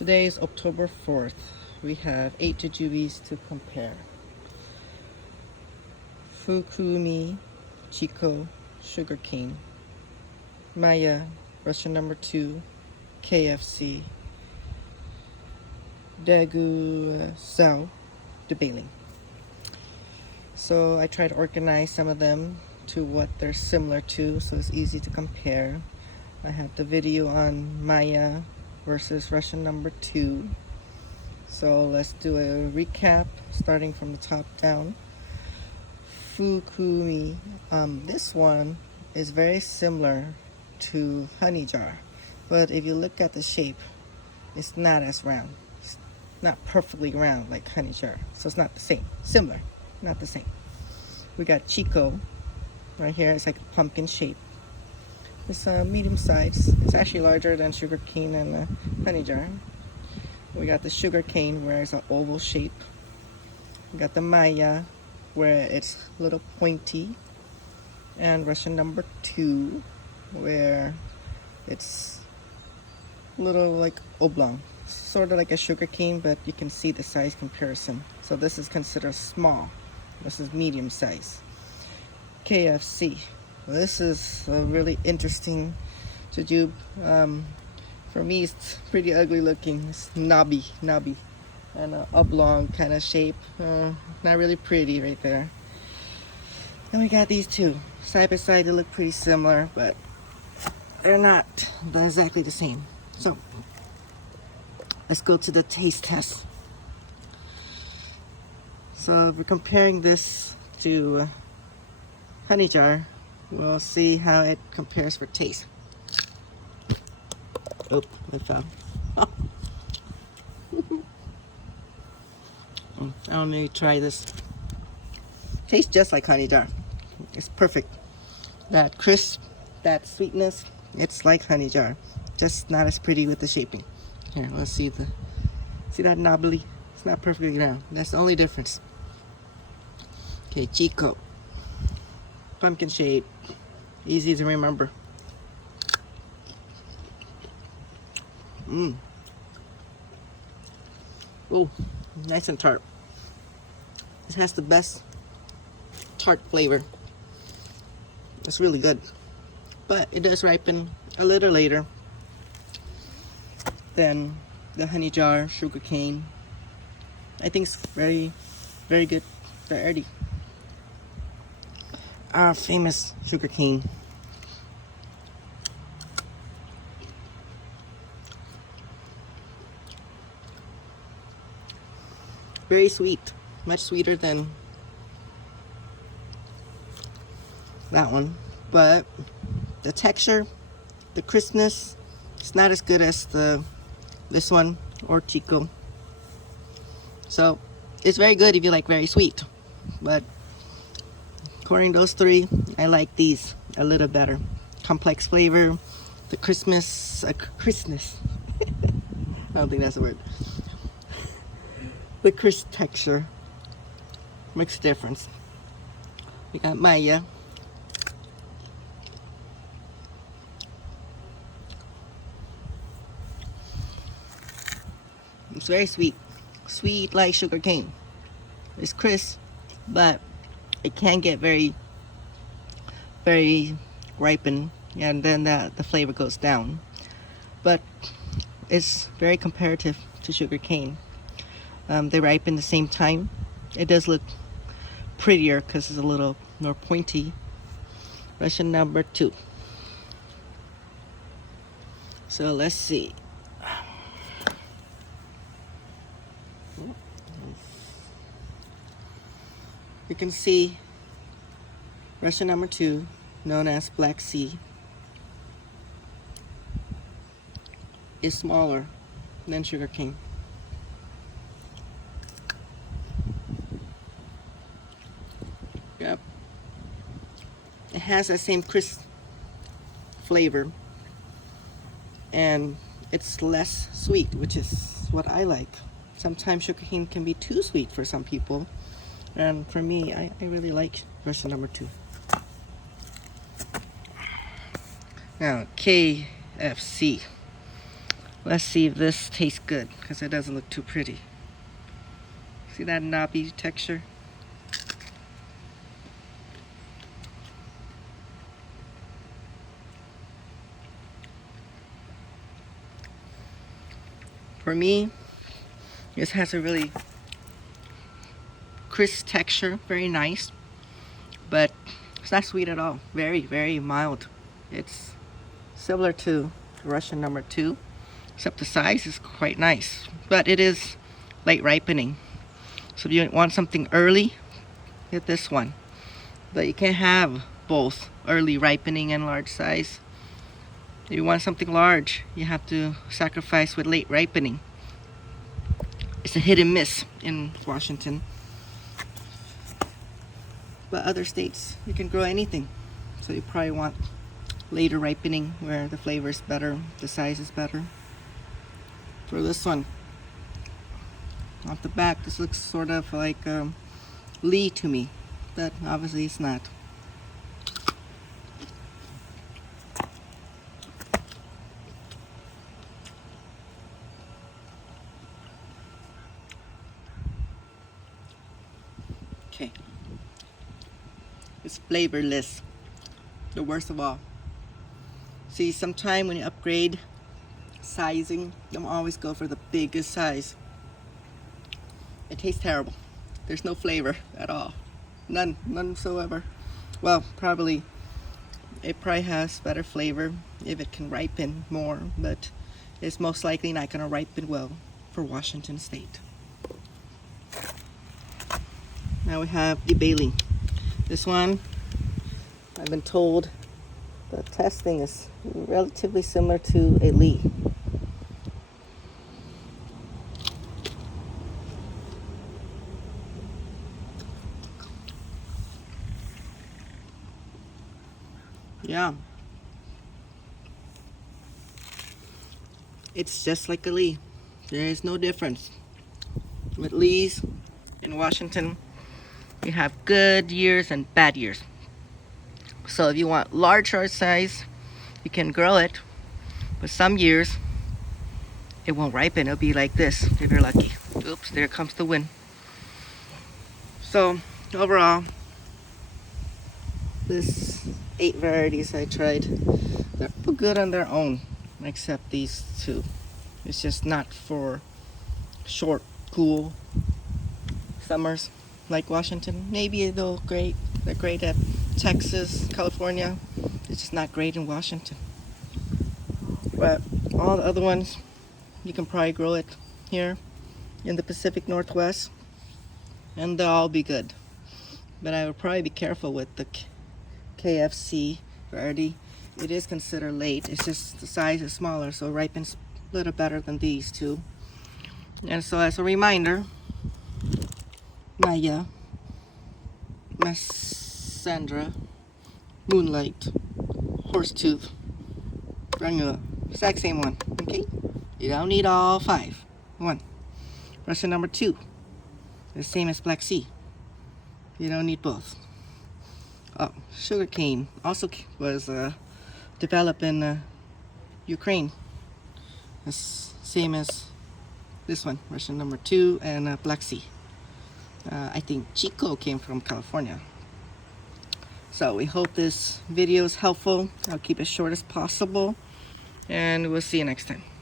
Today is October 4th. We have 8 jujubes to compare. Fucuimi, Chico, Sugarcane, Maya, Russian number 2, KFC, Daguazao, Debailing. So I try to organize some of them to what they're similar to, so it's easy to compare. I have the video on Maya versus Russian number 2. So let's do a recap starting from the top down. Fucuimi. This one is very similar to honey jar, but if you look at the shape, it's not as round. It's not perfectly round like honey jar, so it's not the same. Similar, not the same. We got Chico right here. It's like a pumpkin shape. It's medium size. It's actually larger than sugarcane and honey jar. We got the sugarcane where it's an oval shape. We got the Maya where it's a little pointy, and Russian number 2 where it's a little like oblong, sort of like a sugarcane, but you can see the size comparison. So this is considered small. This is medium size. KFC. This is a really interesting jujube. For me, it's pretty ugly looking. It's knobby, and an oblong kind of shape. Not really pretty right there. Then we got these two side by side. They look pretty similar, but they're not exactly the same. So let's go to the taste test. So if we're comparing this to honey jar, we'll see how it compares for taste. Oh, I fell. I'll maybe try this. Tastes just like honey jar. It's perfect. That crisp, that sweetness, it's like honey jar. Just not as pretty with the shaping. Here, let's see that knobbly? It's not perfectly round. That's the only difference. Okay, Chico. Pumpkin shape. Easy to remember. Oh, nice and tart. This has the best tart flavor. It's really good, but it does ripen a little later than the honey jar sugarcane. I think it's very, very good variety. Our famous sugarcane. Very sweet, much sweeter than that one, but the texture, the crispness, it's not as good as this one or Chico. So it's very good if you like very sweet, but according to those three, I like these a little better. Complex flavor, the crispness. I don't think that's a word. The crisp texture makes a difference. We got Maya. It's very sweet. Sweet like sugarcane. It's crisp, but it can get very, very ripened, and then the flavor goes down. But it's very comparative to sugarcane. They ripen the same time. It does look prettier because it's a little more pointy. Russian number 2. So let's see. You can see Russian number 2, known as Black Sea, is smaller than sugarcane. Yep. It has that same crisp flavor, and it's less sweet, which is what I like. Sometimes sugarcane can be too sweet for some people, and for me, I really like Russian number 2. Now, KFC. Let's see if this tastes good, because it doesn't look too pretty. See that knobby texture? For me, this has a really crisp texture, very nice, but it's not sweet at all. Very, very mild. It's similar to Russian number 2, except the size is quite nice, but it is late ripening. So if you want something early, get this one. But you can't have both early ripening and large size. If you want something large, you have to sacrifice with late ripening. It's a hit and miss in Washington. But other states, you can grow anything. So you probably want later ripening where the flavor is better, the size is better. For this one, off the back, this looks sort of like Lee to me, but obviously it's not. Okay, it's flavorless, the worst of all. See, sometime when you upgrade sizing, don't always go for the biggest size. It tastes terrible. There's no flavor at all. None whatsoever. Well, it probably has better flavor if it can ripen more, but it's most likely not going to ripen well for Washington State. Now we have Debailing. This one, I've been told the testing is relatively similar to a Lee. Yeah, it's just like a Lee. There is no difference. With Lees in Washington, you have good years and bad years. So if you want larger size, you can grow it, but some years it won't ripen. It'll be like this if you're lucky. Oops, there comes the wind. So overall, this 8 varieties I tried, they're good on their own, except these 2. It's just not for short, cool summers like Washington. Maybe they're great at Texas, California. It's just not great in Washington. But all the other ones, you can probably grow it here in the Pacific Northwest, and they'll all be good. But I would probably be careful with the KFC variety. It is considered late. It's just the size is smaller, so it ripens a little better than these 2. And so as a reminder, Maya, Massandra, Moonlight, Horsetooth, Granula, exact same one. Okay, you don't need all 5. 1. Russian number 2, the same as Black Sea. You don't need both. Oh, Sugarcane also was developed in Ukraine. It's same as this one, Russian number 2 and Black Sea. I think Chico came from California. So we hope this video is helpful. I'll keep it short as possible, and we'll see you next time.